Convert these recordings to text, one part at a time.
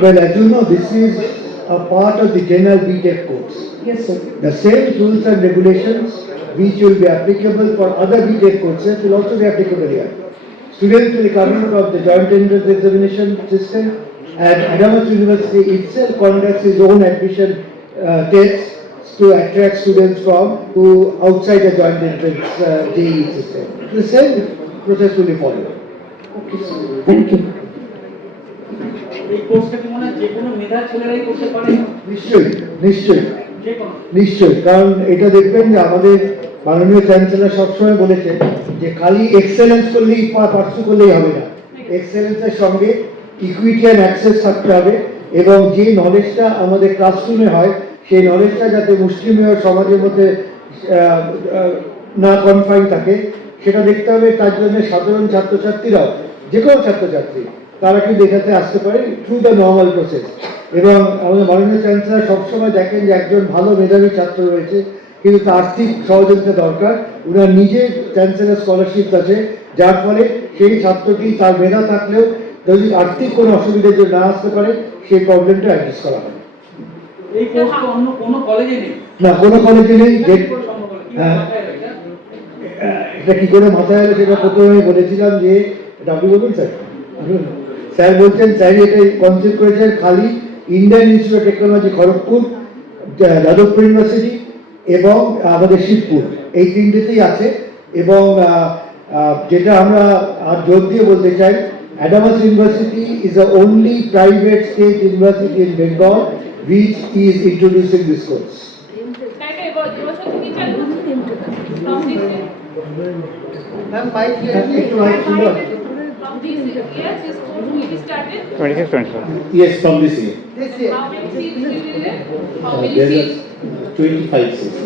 Well, as you know, this is a part of the general BTech course. Yes, sir. The same rules and regulations which will be applicable for other BTech courses will also be applicable here. Students will come out of the joint entrance examination system, and Adams University itself conducts its own admission tests to attract students from who outside the joint entrance JEE system. The same process will be followed. Okay, sir. Thank you. এই কোর্সটা কি মনে হয় যে কোনো মেধা ছেলেরাই করতে পারে? নিশ্চয়ই নিশ্চয়ই যে কোনো নিশ্চয়ই, কারণ এটা দেখবেন যে আমাদের মাননীয় চ্যান্সেলর সবসময় বলেছেন যে খালি এক্সেলেন্স করলেই পার্সু করলেই হবে না, এক্সেলেন্সের সঙ্গে ইকুইটি অ্যান্ড অ্যাক্সেস থাকতে হবে, এবং যে নলেজটা আমাদের ক্লাসরুমে হয় সেই নলেজটা যাতে মুসলিমীয় সমাজের মধ্যে না কনফাইন থাকে সেটা দেখতে হবে। তার জন্য সাধারণ ছাত্রছাত্রীরাও, যে কোনো ছাত্রছাত্রী, তারা কিন্তু এখানে আসতে পারে থ্রু দ্য নর্মাল প্রসেস। এবং আমাদের মাননীয় চ্যান্সেলর সবসময় দেখেন যে একজন ভালো মেধাবী ছাত্র রয়েছে কিন্তু তার আর্থিক সহযোগিতা দরকার, ওনার নিজের চ্যান্সেলর স্কলারশিপ আছে, যার ফলে সেই ছাত্রটি তার মেধা থাকলেও যদি আর্থিক কোনো অসুবিধার জন্য না আসতে পারে সেই প্রবলেমটা অ্যাড্রেস করা হয়। এই কোর্স তো অন্য কোনো কলেজে নেই। না, কোনো কলেজে নেই। হ্যাঁ, এটা কি করে মাথায় এলো সেটা প্রথমে আমি বলেছিলাম যে এটা আপনি বলুন স্যার। স্যার বলছেন স্যার এটা কনসেপ্ট করেছেন খালি Indian institute of technology Kharagpur, Jadavpur university এবং আমাদের শিবপুর, এই তিনটেতেই আছে। এবং যেটা আমরা আর জোর দিয়ে বলতে চাই, Adams University is the only private state university in Bengal which is introducing this course. Ma'am, mic here. From this year, this course will be started. 26-27. Yes, from this year. This year. How many seats will be there? How many There seats? are 25 seats.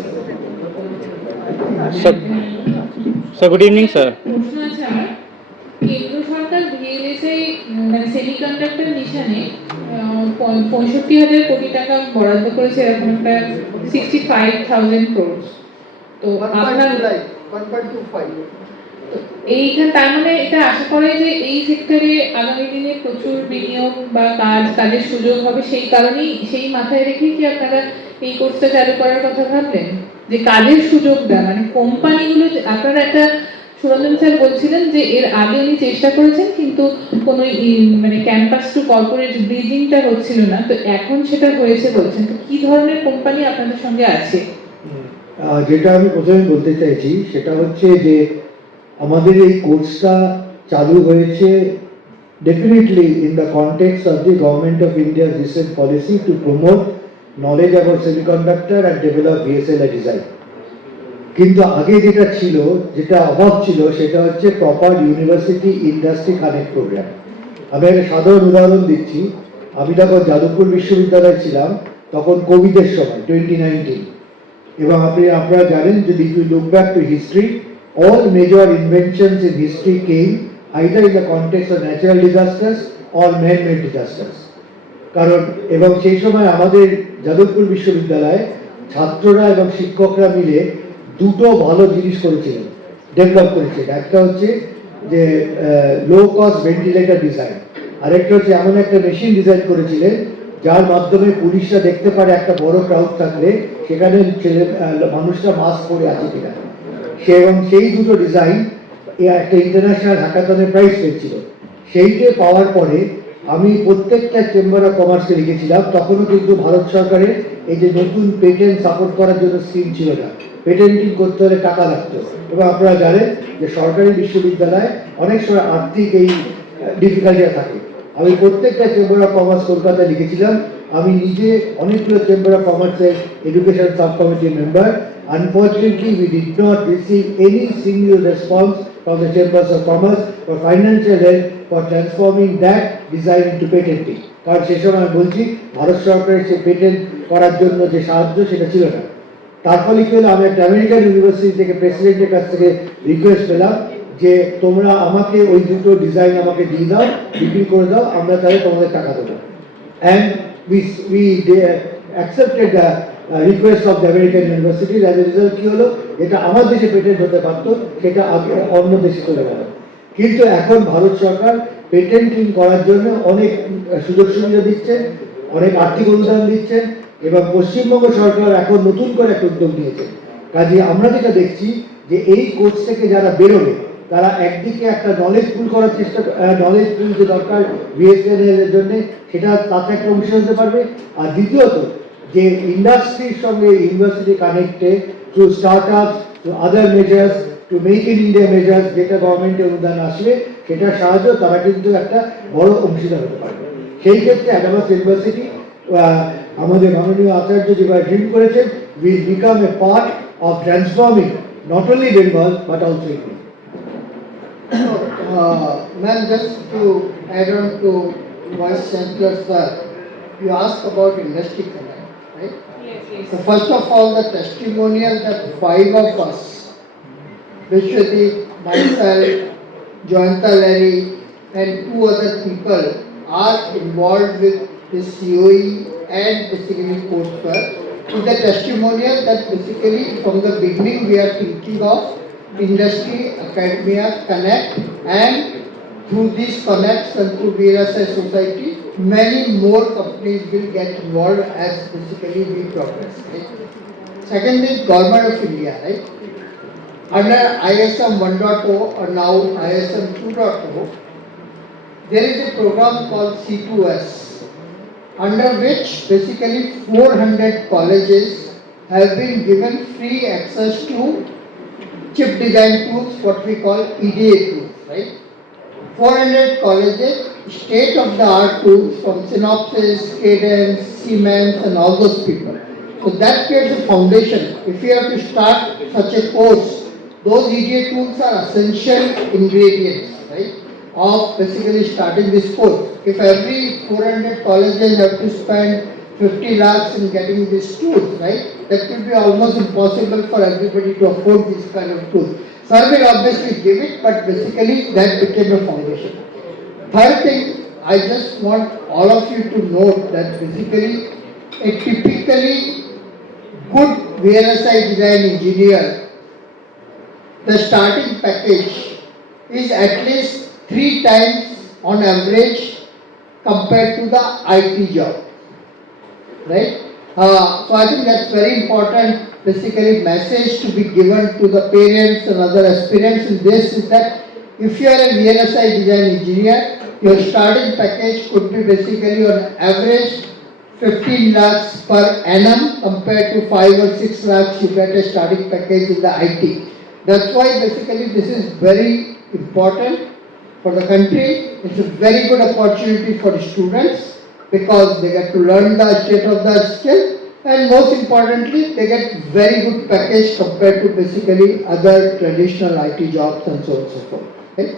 Sir, good evening, sir. প্রশ্ন আছে আমার। কেন্দ্র সরকার VLSI মানে semiconductor মিশনে 65,000 কোটি টাকা বরাদ্দ করেছে, এরকম একটা 65,000 crore। তো আপনার 1.25. এইখানে তার মানে এটা আশা করে যে এই সেক্টরে আগামী দিনে প্রচুর বিনিয়োগ বা কাজের সুযোগ হবে, সেই কারণেই সেই মাথায় রেখে কি আপনারা এই কোর্সটা চালু করার কথা ভাবলেন, যে কাজের সুযোগটা মানে কোম্পানিগুলো? আপনারা একটা সুরঞ্জন স্যার বলছিলেন যে এর আগে উনি চেষ্টা করেছেন কিন্তু কোনো মানে ক্যাম্পাস টু কর্পোরেট ব্রিজিংটা হচ্ছিল না, তো এখন সেটা হয়েছে বলছেন। তো কি ধরনের কোম্পানি আপনাদের সঙ্গে আছে? যেটা আমি প্রথমে বলতে চাইছি সেটা হচ্ছে যে আমাদের এই কোর্সটা চালু হয়েছে definitely in the context of the government of ইন্ডিয়ার recent policy to promote knowledge about semiconductor and develop VSLI design. কিন্তু আগে যেটা ছিল, যেটা অভাব ছিল, সেটা হচ্ছে proper university industry connect programme. আমি একটা সাধারণ উদাহরণ দিচ্ছি। আমি যখন যাদবপুর বিশ্ববিদ্যালয়ে ছিলাম তখন কোভিডের সময় 2019, এবং আপনারা জানেন যদি you look back to history, all major inventions in history came either in the context of natural disasters or man-made disasters. কারণ এবং সেই সময় আমাদের যাদবপুর বিশ্ববিদ্যালয়ে ছাত্ররা এবং শিক্ষকরা মিলে দুটো ভালো জিনিস করেছিলেন, ডেভেলপ করেছিলেন। একটা হচ্ছে যে লো কস্ট ভেন্টিলেটর ডিজাইন, আরেকটা হচ্ছে এমন একটা মেশিন ডিজাইন করেছিলেন যার মাধ্যমে পুলিশরা দেখতে পারে একটা বড় ক্রাউড থাকলে সেখানে মানুষরা মাস্ক পরে আছে কিনা। এবং সেই দুটো ডিজাইন একটা ইন্টারন্যাশনাল হ্যাকাথনে প্রাইজ পেয়েছিল। সেইটা পাওয়ার পরে আমি প্রত্যেকটা চেম্বার অফ কমার্সকে লিখেছিলাম। তখনও কিন্তু ভারত সরকারের এই যে নতুন পেটেন্ট সাপোর্ট করার জন্য স্কিম ছিল না, পেটেন্টিং করতে হলে টাকা লাগতো। এবং আপনারা জানেন যে সরকারি বিশ্ববিদ্যালয়ে অনেক সময় আর্থিক এই ডিফিকাল্টিটা থাকে। আমি প্রত্যেকটা চেম্বার অফ কমার্স কলকাতায় লিখেছিলাম। আমি নিজে অনেকগুলো চেম্বার অফ কমার্সের education sub committee member. Unfortunately, we did not receive any single response from the chambers of commerce for financial help for transforming that design into patenting. কারণ সেই সময় আমি বলছি ভারত সরকারের সেই পেটেন্ট করার জন্য যে সাহায্য সেটা ছিল না। তার ফলে কি হলো, আমি একটা আমেরিকান ইউনিভার্সিটি থেকে প্রেসিডেন্টের কাছ থেকে রিকোয়েস্ট পেলাম যে তোমরা আমাকে ওই দুটো ডিজাইন আমাকে দিয়ে দাও, বিক্রি করে দাও, আমরা তাহলে তোমাদের টাকা দেবো। And we accepted the request of the American universities. As a result কি হলো, এটা আমার দেশে পেটেন্ট হতে পারতো, সেটা অন্য দেশে চলে গেল। কিন্তু এখন ভারত সরকার পেটেন্টিং করার জন্য অনেক সুযোগ সুবিধা দিচ্ছেন, অনেক আর্থিক অনুদান দিচ্ছেন এবং পশ্চিমবঙ্গ সরকার এখন নতুন করে একটা উদ্যোগ নিয়েছে। কাজে আমরা যেটা দেখছি যে এই কোর্স থেকে যারা বেরোবে তারা একদিকে একটা নলেজ পুল করার চেষ্টা, নলেজ পুল যে দরকার বিএসএনএল এর জন্য সেটা তাতে একটা অংশ হতে পারবে। আর দ্বিতীয়ত যে ইন্ডাস্ট্রির সঙ্গে ইউনিভার্সিটি কানেক্টেড থ্রু স্টার্ট আপস, through other measures, to make in India measures, যেটা গভর্নমেন্টের অনুদান আসবে সেটার সাহায্য তারা কিন্তু একটা বড় অংশীদার হতে পারবে। সেই ক্ষেত্রে অ্যাডামাস ইউনিভার্সিটি আমাদের মাননীয় আচার্য যেভাবে ড্রিম করেছেন, will become a part of transforming not only Bengal but also India. Ma'am, just to add on to Vice Chancellor sir, you asked about industry connect, right? Yes. So first of all, the testimonial that 5 of us, Vishwadeep, myself, Joyanta Larry, and 2 other people are involved with this COE and basically coursework is the testimonial that basically from the beginning we are thinking of industry, academia, connect, and through these connects and through VRSI society, many more companies will get involved as basically we progress. Right? Second is Government of India, right? Under ISM 1.0 or now ISM 2.0, there is a program called C2S, under which basically 400 colleges have been given free access to chip design tools, what we call EDA tools, right? 400 colleges, state-of-the-art tools from Synopsys, Cadence, Siemens, and all those people. So that creates a foundation. If you have to start such a course, those EDA tools are essential ingredients, right, of basically starting this course. If every 400 colleges have to spend 50 lakhs in getting these tools, right, that will be almost impossible for everybody to afford these kind of tools. Sir will obviously give it, but basically that became a foundation. Third thing, I just want all of you to note that basically a typically good VLSI design engineer, the starting package is at least 3 times on average compared to the IT job, right? So I think that's very important basically message to be given to the parents and other aspirants in this is that if you are a VLSI design engineer, your starting package could be basically on average 15 lakhs per annum compared to 5 or 6 lakhs you get a starting package in the IT. That's why basically this is very important for the country. It's a very good opportunity for the students because they get to learn the state of the skill, and most importantly they get very good package compared to basically other traditional IT jobs and so on and so forth. Okay?